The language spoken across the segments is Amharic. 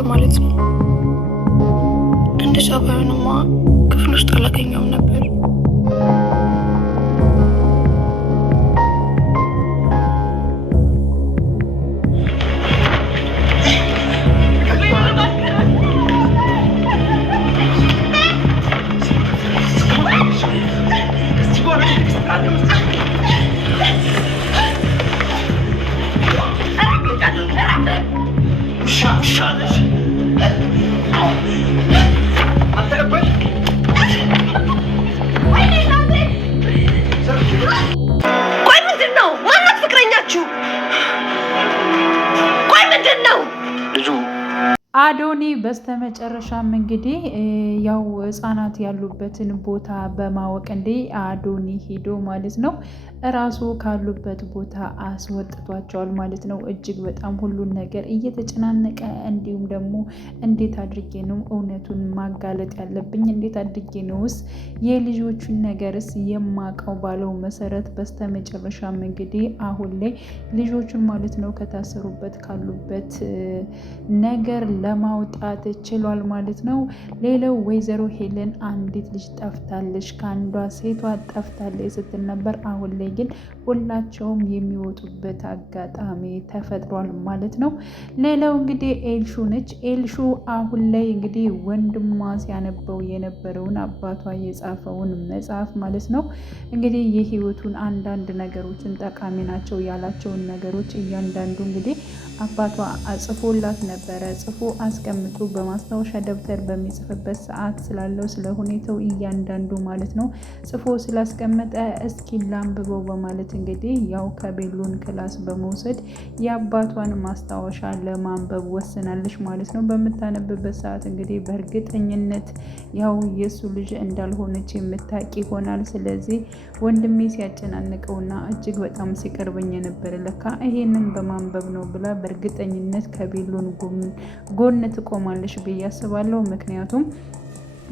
ነበር ማለት ነው። እንደዛ ባይሆንማ ክፍል ውስጥ አላገኘውም ነበር። ቆይ ምንድን ነው? ማናት ፍቅረኛችሁ? ቆይ ምንድን ነው? አዶኒ በስተመጨረሻም እንግዲህ ያው ህጻናት ያሉበትን ቦታ በማወቅ አዶኒ ሄዶ ማለት ነው እራሱ ካሉበት ቦታ አስወጥቷቸዋል ማለት ነው። እጅግ በጣም ሁሉን ነገር እየተጨናነቀ እንዲሁም ደግሞ እንዴት አድርጌ ነው እውነቱን ማጋለጥ ያለብኝ፣ እንዴት አድርጌ ነውስ የልጆቹን ነገርስ የማውቀው ባለው መሰረት በስተመጨረሻም እንግዲህ አሁን ላይ ልጆቹን ማለት ነው ከታሰሩበት ካሉበት ነገር ለማውጣት ችሏል ማለት ነው። ሌላው ወይዘሮ ሄለን አንዲት ልጅ ጠፍታለች፣ ከአንዷ ሴቷ ጠፍታለች ስትል ነበር። አሁን ላይ ግን ሁላቸውም የሚወጡበት አጋጣሚ ተፈጥሯል ማለት ነው። ሌላው እንግዲህ ኤልሹ ነች። ኤልሹ አሁን ላይ እንግዲህ ወንድሟ ሲያነበው የነበረውን አባቷ የጻፈውን መጽሐፍ ማለት ነው እንግዲህ የህይወቱን አንዳንድ ነገሮችን ጠቃሚ ናቸው ያላቸውን ነገሮች እያንዳንዱ እንግዲህ አባቷ ጽፎላት ነበረ። ጽፎ አስቀምጦ በማስታወሻ ደብተር በሚጽፍበት ሰዓት ስላለው ስለ ሁኔታው እያንዳንዱ ማለት ነው ጽፎ ስላስቀመጠ እስኪ ላንብበው በማለት እንግዲህ ያው ከቤሉን ክላስ በመውሰድ የአባቷን ማስታወሻ ለማንበብ ወስናለች ማለት ነው። በምታነብበት ሰዓት እንግዲህ በእርግጠኝነት ያው የእሱ ልጅ እንዳልሆነች የምታውቅ ይሆናል። ስለዚህ ወንድሜ ሲያጨናንቀውና እጅግ በጣም ሲቀርበኝ የነበረ ለካ ይሄንን በማንበብ ነው ብላ በእርግጠኝነት ከቤሉን ጎን ትቆማለች ብዬ አስባለሁ። ምክንያቱም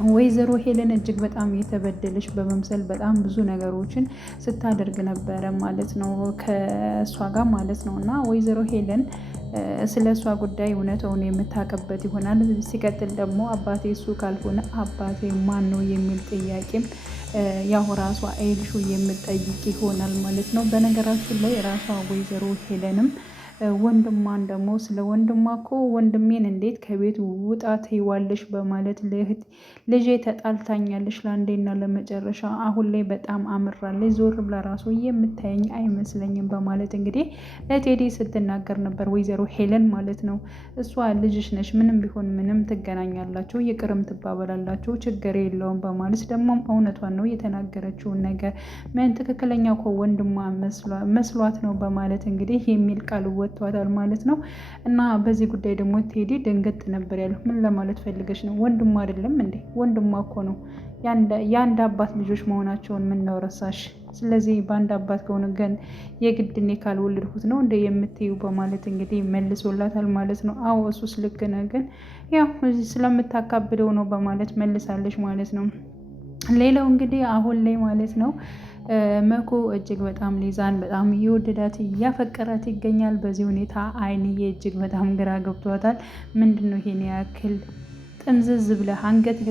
ወይዘሮ ሄለን እጅግ በጣም የተበደለች በመምሰል በጣም ብዙ ነገሮችን ስታደርግ ነበረ ማለት ነው ከእሷ ጋር ማለት ነው። እና ወይዘሮ ሄለን ስለ እሷ ጉዳይ እውነታውን የምታውቅበት ይሆናል። ሲቀጥል ደግሞ አባቴ እሱ ካልሆነ አባቴ ማን ነው የሚል ጥያቄም ያው ራሷ ኤልሹ የምጠይቅ ይሆናል ማለት ነው። በነገራችን ላይ ራሷ ወይዘሮ ሄለንም ወንድሟን ደግሞ ስለ ወንድሟ እኮ ወንድሜን እንዴት ከቤት ውጣ ትይዋለሽ በማለት ልጄ ተጣልታኛለሽ ለአንዴና ለመጨረሻ፣ አሁን ላይ በጣም አምራለች፣ ዞር ብላ ራሱ የምታየኝ አይመስለኝም በማለት እንግዲህ ለቴዲ ስትናገር ነበር ወይዘሮ ሄለን ማለት ነው። እሷ ልጅሽ ነች፣ ምንም ቢሆን ምንም ትገናኛላችሁ፣ ይቅርም ትባበላላችሁ፣ ችግር የለውም በማለት ደግሞ እውነቷን ነው የተናገረችውን ነገር ምን ትክክለኛ እኮ ወንድሟ መስሏት ነው በማለት እንግዲህ የሚል ቃል ወጥቷታል ማለት ነው። እና በዚህ ጉዳይ ደግሞ ቴዲ ድንገት ነበር ያለው። ምን ለማለት ፈልገች ነው? ወንድሟ አይደለም እንዴ? ወንድሟ እኮ ነው። የአንድ አባት ልጆች መሆናቸውን ምን ነው ረሳሽ? ስለዚህ በአንድ አባት ከሆነ ግን የግድ እኔ ካልወለድኩት ነው እንደ የምትዩ በማለት እንግዲህ መልሶላታል ማለት ነው። አዎ እሱስ ልክ ነህ፣ ግን ያው ስለምታካብደው ነው በማለት መልሳለች ማለት ነው። ሌላው እንግዲህ አሁን ላይ ማለት ነው መኩ እጅግ በጣም ሊዛን በጣም እየወደዳት እያፈቀራት ይገኛል። በዚህ ሁኔታ አይንዬ እጅግ በጣም ግራ ገብቷታል። ምንድን ነው ይሄን ያክል ጥምዝዝ ብለህ አንገትህ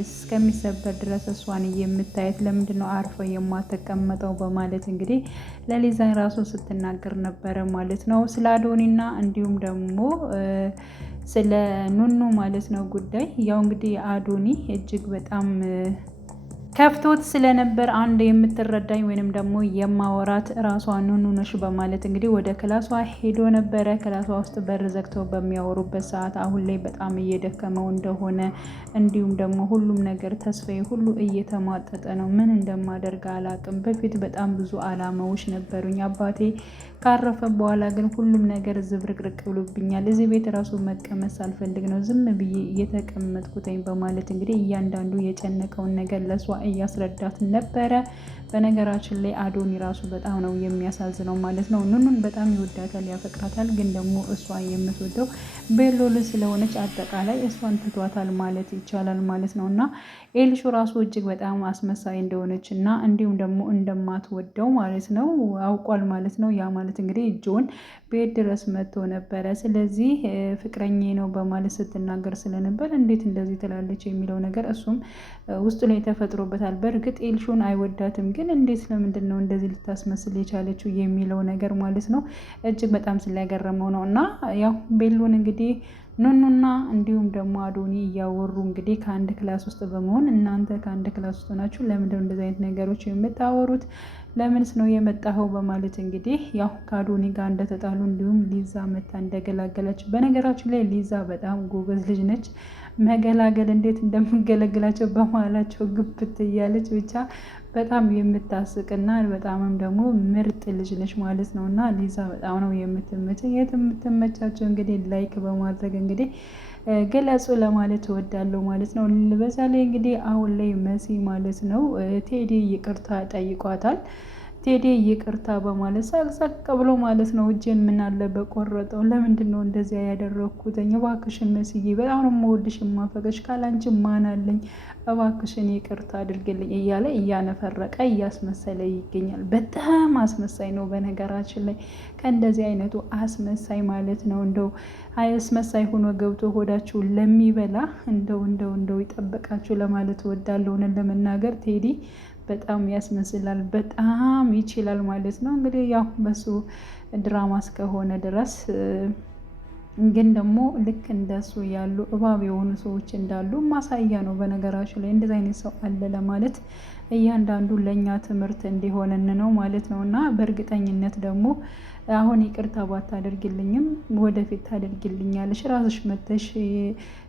እስከሚሰበር ድረስ እሷን የምታየት ለምንድን ነው አርፈ የማትቀመጠው በማለት እንግዲህ ለሊዛን ራሱ ስትናገር ነበረ ማለት ነው። ስለ አዶኒና እንዲሁም ደግሞ ስለ ኑኑ ማለት ነው ጉዳይ ያው እንግዲህ አዶኒ እጅግ በጣም ከፍቶት ስለነበር አንድ የምትረዳኝ ወይንም ደግሞ የማወራት ራሷ ኑኑ ነሽ በማለት እንግዲህ ወደ ክላሷ ሄዶ ነበረ። ክላሷ ውስጥ በር ዘግተው በሚያወሩበት ሰዓት አሁን ላይ በጣም እየደከመው እንደሆነ እንዲሁም ደግሞ ሁሉም ነገር ተስፋዬ ሁሉ እየተሟጠጠ ነው፣ ምን እንደማደርግ አላቅም። በፊት በጣም ብዙ አላማዎች ነበሩኝ፣ አባቴ ካረፈ በኋላ ግን ሁሉም ነገር ዝብርቅርቅ ብሎብኛል። እዚህ ቤት ራሱ መቀመጥ ሳልፈልግ ነው ዝም ብዬ እየተቀመጥኩትኝ በማለት እንግዲህ እያንዳንዱ የጨነቀውን ነገር ለሷ እያስረዳት ነበረ። በነገራችን ላይ አዶኒ ራሱ በጣም ነው የሚያሳዝነው ማለት ነው። ኑኑን በጣም ይወዳታል፣ ያፈቅራታል። ግን ደግሞ እሷ የምትወደው ቤሎል ስለሆነች አጠቃላይ እሷን ትቷታል ማለት ይቻላል ማለት ነው። እና ኤልሹ ራሱ እጅግ በጣም አስመሳይ እንደሆነች እና እንዲሁም ደግሞ እንደማትወደው ማለት ነው አውቋል ማለት ነው። ያ ማለት እንግዲህ ጆን ቤት ድረስ መጥቶ ነበረ። ስለዚህ ፍቅረኛ ነው በማለት ስትናገር ስለነበር እንዴት እንደዚህ ትላለች የሚለው ነገር እሱም ውስጡ ላይ ተፈጥሮበታል። በእርግጥ ኤልሹን አይወዳትም፣ ግን እንዴት ለምንድን ነው እንደዚህ ልታስመስል የቻለችው የሚለው ነገር ማለት ነው እጅግ በጣም ስለገረመው ነው። እና ያው ቤሎን እንግዲህ ኑኑና እንዲሁም ደግሞ አዶኒ እያወሩ እንግዲህ ከአንድ ክላስ ውስጥ በመሆን እናንተ ከአንድ ክላስ ውስጥ ናችሁ፣ ለምንድነው እንደዚህ አይነት ነገሮች የምታወሩት? ለምንስ ነው የመጣኸው? በማለት እንግዲህ ያው ከአዶኒ ጋር እንደተጣሉ እንዲሁም ሊዛ መታ እንደገላገለች። በነገራችን ላይ ሊዛ በጣም ጎበዝ ልጅ ነች። መገላገል እንዴት እንደምገለግላቸው በመሀላቸው ግብት እያለች ብቻ በጣም የምታስቅና በጣምም ደግሞ ምርጥ ልጅ ነች ማለት ነው። እና ሊዛ በጣም ነው የምትመቻቸው። እንግዲህ ላይክ በማድረግ እንግዲህ ገለጹ ለማለት እወዳለሁ ማለት ነው። በዛ ላይ እንግዲህ አሁን ላይ መሲ ማለት ነው ቴዲ ይቅርታ ጠይቋታል። ቴዲ ይቅርታ በማለት ሳቅ ብሎ ማለት ነው እጄን ምን አለ በቆረጠው፣ ለምንድን ነው እንደዚያ ያደረግኩት? እባክሽን መስዬ በጣም ነው የምወድሽ የማፈቅርሽ፣ ካላንቺ ማን አለኝ? እባክሽን ይቅርታ አድርግልኝ እያለ እያነፈረቀ እያስመሰለ ይገኛል። በጣም አስመሳይ ነው በነገራችን ላይ። ከእንደዚህ አይነቱ አስመሳይ ማለት ነው እንደው አስመሳይ ሆኖ ገብቶ ሆዳችሁ ለሚበላ እንደው ይጠበቃችሁ ለማለት እወዳለሁ። ለመናገር ቴዲ በጣም ያስመስላል፣ በጣም ይችላል ማለት ነው። እንግዲህ ያው በሱ ድራማ እስከሆነ ድረስ ግን ደግሞ ልክ እንደሱ ያሉ እባብ የሆኑ ሰዎች እንዳሉ ማሳያ ነው። በነገራችን ላይ እንደዚህ አይነት ሰው አለ ለማለት እያንዳንዱ ለእኛ ትምህርት እንዲሆነን ነው ማለት ነው። እና በእርግጠኝነት ደግሞ አሁን ይቅርታ ባታደርግልኝም ወደፊት ታደርግልኛለሽ፣ ራስሽ መተሽ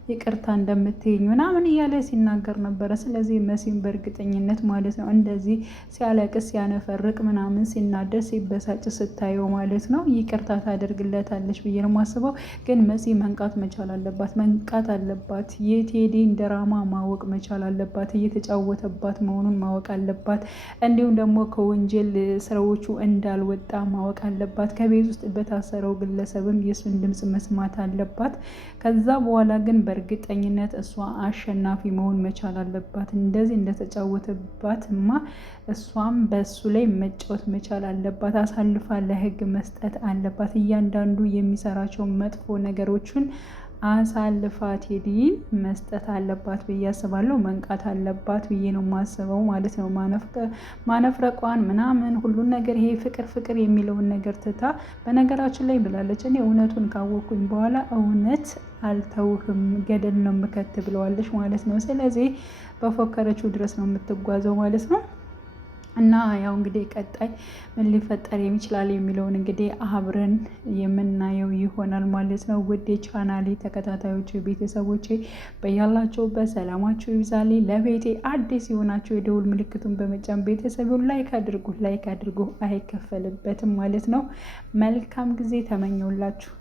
ይቅርታ እንደምትይኝ ምናምን እያለ ሲናገር ነበረ። ስለዚህ መሲም በእርግጠኝነት ማለት ነው እንደዚህ ሲያለቅስ ሲያነፈርቅ ምናምን ሲናደር ሲበሳጭ ስታየው ማለት ነው ይቅርታ ታደርግለታለች ብዬ ነው የማስበው። ግን መሲ መንቃት መቻል አለባት፣ መንቃት አለባት። የቴዲን ድራማ ማወቅ መቻል አለባት። እየተጫወተባት መሆኑን ማወቅ አለባት። እንዲሁም ደግሞ ከወንጀል ስራዎቹ እንዳልወጣ ማወቅ አለባት። ከቤት ውስጥ በታሰረው ግለሰብም የሱን ድምፅ መስማት አለባት። ከዛ በኋላ ግን በእርግጠኝነት እሷ አሸናፊ መሆን መቻል አለባት። እንደዚህ እንደተጫወተባትማ እሷም በሱ ላይ መጫወት መቻል አለባት። አሳልፋ ለሕግ መስጠት አለባት። እያንዳንዱ የሚሰራቸው መጥፎ ነገሮችን አሳልፋ ቴዲን መስጠት አለባት ብዬ አስባለሁ። መንቃት አለባት ብዬ ነው የማስበው ማለት ነው። ማነፍረቋን ምናምን ሁሉን ነገር ይሄ ፍቅር የሚለውን ነገር ትታ በነገራችን ላይ ብላለች፣ እኔ እውነቱን ካወቅኩኝ በኋላ እውነት አልተውህም ገደል ነው የምከት ብለዋለች ማለት ነው። ስለዚህ በፎከረችው ድረስ ነው የምትጓዘው ማለት ነው። እና ያው እንግዲህ ቀጣይ ምን ሊፈጠር ይችላል የሚለውን እንግዲህ አብረን የምናየው ይሆናል ማለት ነው። ውድ የቻናሌ ተከታታዮች ቤተሰቦቼ በያላችሁበት ሰላማችሁ ይብዛልኝ። ለቤቴ አዲስ የሆናችሁ የደውል ምልክቱን በመጫን ቤተሰቡን ላይክ አድርጉ፣ አይከፈልበትም ማለት ነው። መልካም ጊዜ ተመኘውላችሁ።